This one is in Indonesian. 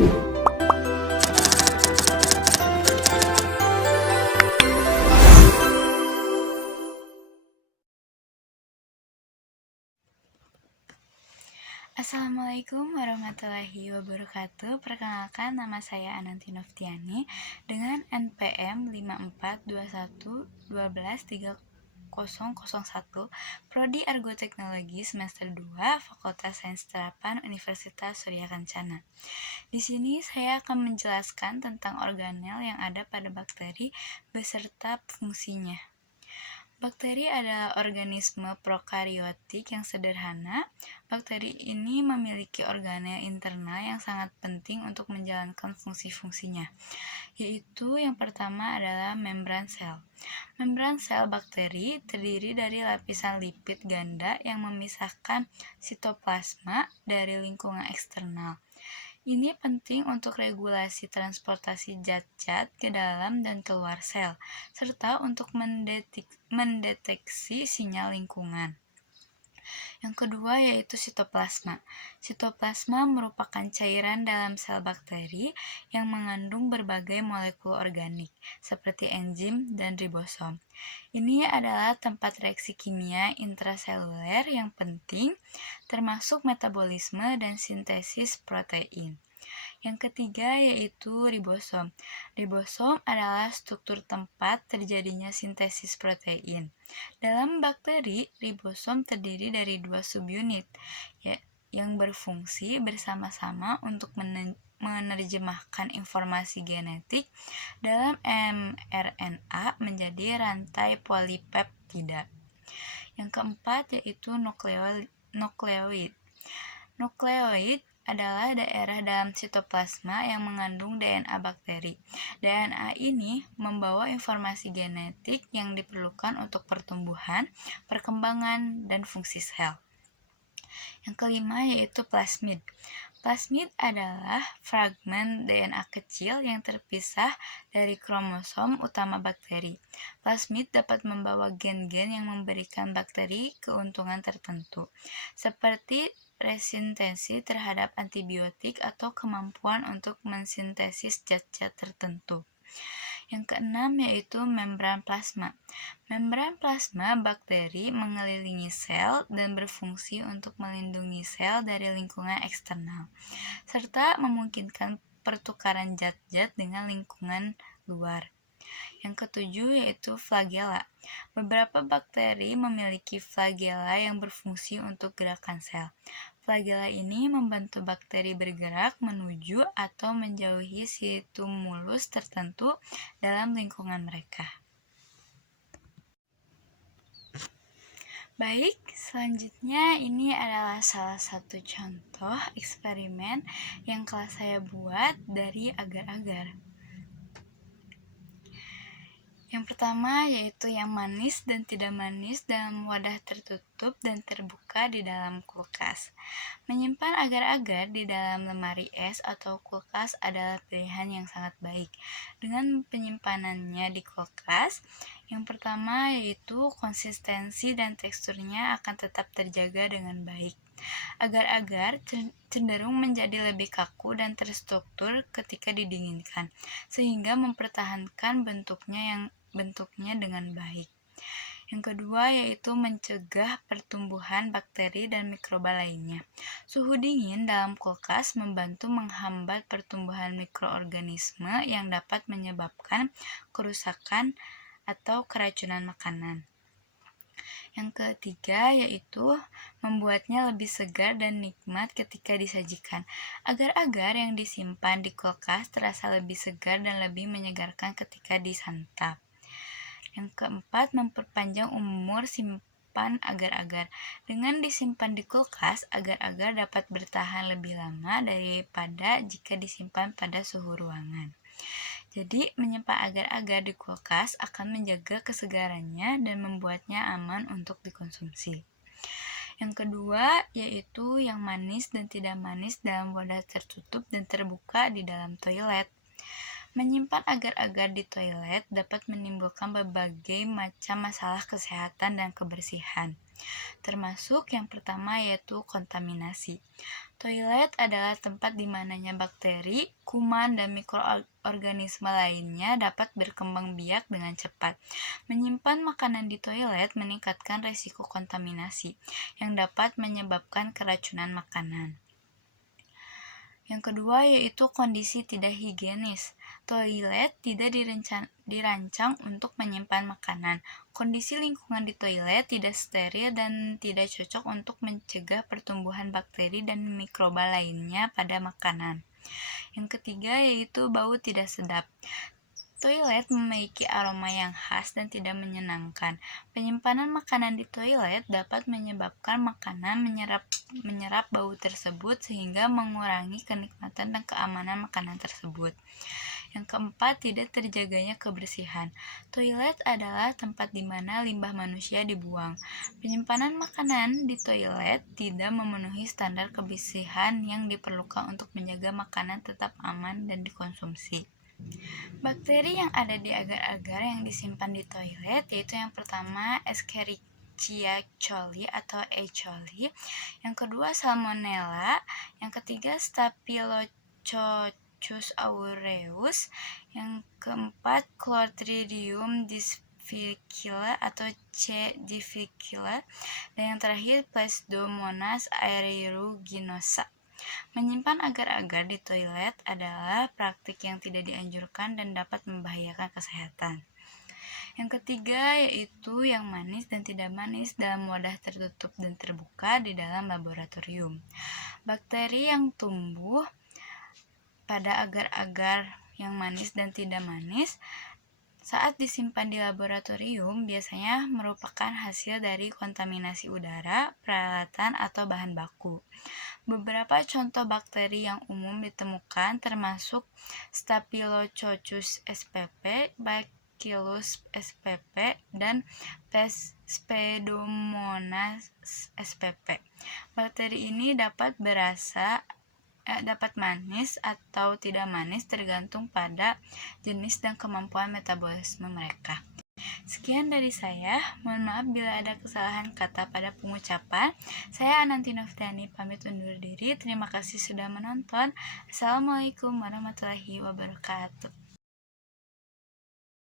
Assalamualaikum warahmatullahi wabarakatuh. Perkenalkan, nama saya Ananti Noftiani dengan NPM 5421121301, Prodi Argoteknologi semester 2, Fakultas Sains Terapan Universitas Surya Kencana. Di sini saya akan menjelaskan tentang organel yang ada pada bakteri beserta fungsinya. Bakteri adalah organisme prokariotik yang sederhana. Bakteri ini memiliki organel internal yang sangat penting untuk menjalankan fungsi-fungsinya, yaitu yang pertama adalah membran sel. Membran sel bakteri terdiri dari lapisan lipid ganda yang memisahkan sitoplasma dari lingkungan eksternal. Ini penting untuk regulasi transportasi zat-zat ke dalam dan keluar sel, serta untuk mendeteksi sinyal lingkungan. Yang kedua yaitu sitoplasma. Sitoplasma merupakan cairan dalam sel bakteri yang mengandung berbagai molekul organik, seperti enzim dan ribosom. Ini adalah tempat reaksi kimia intraseluler yang penting, termasuk metabolisme dan sintesis protein. Yang ketiga yaitu ribosom. Ribosom adalah struktur tempat terjadinya sintesis protein. Dalam bakteri, ribosom terdiri dari dua subunit yang berfungsi bersama-sama untuk menerjemahkan informasi genetik dalam mRNA menjadi rantai polipeptida. Yang keempat yaitu nukleoid. Nukleoid adalah daerah dalam sitoplasma yang mengandung DNA bakteri. DNA ini membawa informasi genetik yang diperlukan untuk pertumbuhan, perkembangan, dan fungsi sel. Yang kelima yaitu plasmid. Plasmid adalah fragmen DNA kecil yang terpisah dari kromosom utama bakteri. Plasmid dapat membawa gen-gen yang memberikan bakteri keuntungan tertentu, seperti resistensi terhadap antibiotik atau kemampuan untuk mensintesis zat-zat tertentu. Yang keenam yaitu membran plasma. Membran plasma bakteri mengelilingi sel dan berfungsi untuk melindungi sel dari lingkungan eksternal, serta memungkinkan pertukaran zat-zat dengan lingkungan luar. Yang ketujuh yaitu flagela. Beberapa bakteri memiliki flagela yang berfungsi untuk gerakan sel. Flagela ini membantu bakteri bergerak menuju atau menjauhi stimulus tertentu dalam lingkungan mereka. Baik, selanjutnya ini adalah salah satu contoh eksperimen yang telah saya buat dari agar-agar. Yang pertama yaitu yang manis dan tidak manis dalam wadah tertutup dan terbuka di dalam kulkas. Menyimpan agar-agar di dalam lemari es atau kulkas adalah pilihan yang sangat baik. Dengan penyimpanannya di kulkas, yang pertama yaitu konsistensi dan teksturnya akan tetap terjaga dengan baik. Agar-agar cenderung menjadi lebih kaku dan terstruktur ketika didinginkan, sehingga mempertahankan bentuknya dengan baik. Yang kedua yaitu mencegah pertumbuhan bakteri dan mikroba lainnya. Suhu dingin dalam kulkas membantu menghambat pertumbuhan mikroorganisme yang dapat menyebabkan kerusakan atau keracunan makanan. Yang ketiga yaitu membuatnya lebih segar dan nikmat ketika disajikan. Agar-agar yang disimpan di kulkas terasa lebih segar dan lebih menyegarkan ketika disantap. Yang keempat, memperpanjang umur simpan agar-agar. Dengan disimpan di kulkas, agar-agar dapat bertahan lebih lama daripada jika disimpan pada suhu ruangan. Jadi, menyimpan agar-agar di kulkas akan menjaga kesegarannya dan membuatnya aman untuk dikonsumsi. Yang kedua, yaitu yang manis dan tidak manis dalam wadah tertutup dan terbuka di dalam toilet. Menyimpan agar-agar di toilet dapat menimbulkan berbagai macam masalah kesehatan dan kebersihan, termasuk yang pertama yaitu kontaminasi. Toilet adalah tempat di mananya bakteri, kuman, dan mikroorganisme lainnya dapat berkembang biak dengan cepat. Menyimpan makanan di toilet meningkatkan risiko kontaminasi, yang dapat menyebabkan keracunan makanan. Yang kedua yaitu kondisi tidak higienis. Toilet tidak dirancang untuk menyimpan makanan. Kondisi lingkungan di toilet tidak steril dan tidak cocok untuk mencegah pertumbuhan bakteri dan mikroba lainnya pada makanan. Yang ketiga yaitu bau tidak sedap. Toilet memiliki aroma yang khas dan tidak menyenangkan. Penyimpanan makanan di toilet dapat menyebabkan makanan menyerap bau tersebut sehingga mengurangi kenikmatan dan keamanan makanan tersebut. Yang keempat, tidak terjaganya kebersihan. Toilet adalah tempat di mana limbah manusia dibuang. Penyimpanan makanan di toilet tidak memenuhi standar kebersihan yang diperlukan untuk menjaga makanan tetap aman dan dikonsumsi. Bakteri yang ada di agar-agar yang disimpan di toilet yaitu yang pertama Escherichia coli atau E. coli, yang kedua Salmonella, yang ketiga Staphylococcus aureus, yang keempat Clostridium difficile atau C. difficile, dan yang terakhir Pseudomonas aeruginosa. Menyimpan agar-agar di toilet adalah praktik yang tidak dianjurkan dan dapat membahayakan kesehatan. Yang ketiga yaitu yang manis dan tidak manis dalam wadah tertutup dan terbuka di dalam laboratorium. Bakteri yang tumbuh pada agar-agar yang manis dan tidak manis saat disimpan di laboratorium biasanya merupakan hasil dari kontaminasi udara, peralatan, atau bahan baku. Beberapa contoh bakteri yang umum ditemukan termasuk Staphylococcus spp, Bacillus spp, dan Pseudomonas spp. Bakteri ini dapat manis atau tidak manis tergantung pada jenis dan kemampuan metabolisme mereka. Sekian dari saya, mohon maaf bila ada kesalahan kata pada pengucapan. Saya Ananti Noftiani pamit undur diri. Terima kasih sudah menonton. Assalamualaikum warahmatullahi wabarakatuh.